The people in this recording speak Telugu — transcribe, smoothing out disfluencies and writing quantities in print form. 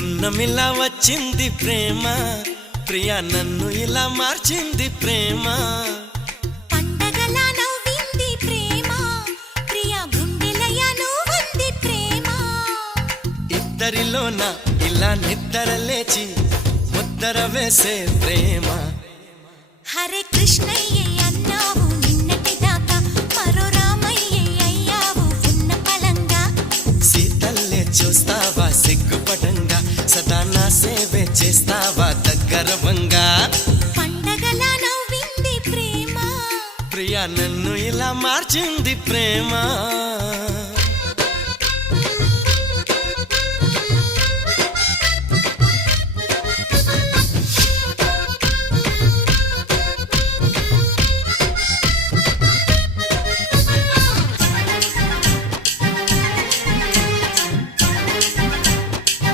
పున్నమిలా వచ్చింది ప్రేమ, ప్రియా నన్ను ఇలా మార్చింది ప్రేమ. పండగలా నవ్వింది ప్రేమ, ప్రియా గుండెలయ నువ్వుంది ప్రేమ. ఇద్దరిలోన ఇలా నిద్ర లేచి ముద్దర వేసే ప్రేమ. హరే కృష్ణయ్య అన్నావు నిన్నటి దాకా, మరో రామయ్య అయ్యావు ఉన్న పలంగా. సీతల్లే చూస్తావా సిగ్గుపడంగా, సదా నా సేవే చేస్తావా దగ్గరవంగా. పండగలా నవ్వింది ప్రేమ, ప్రియా నన్ను ఇలా మార్చింది ప్రేమ.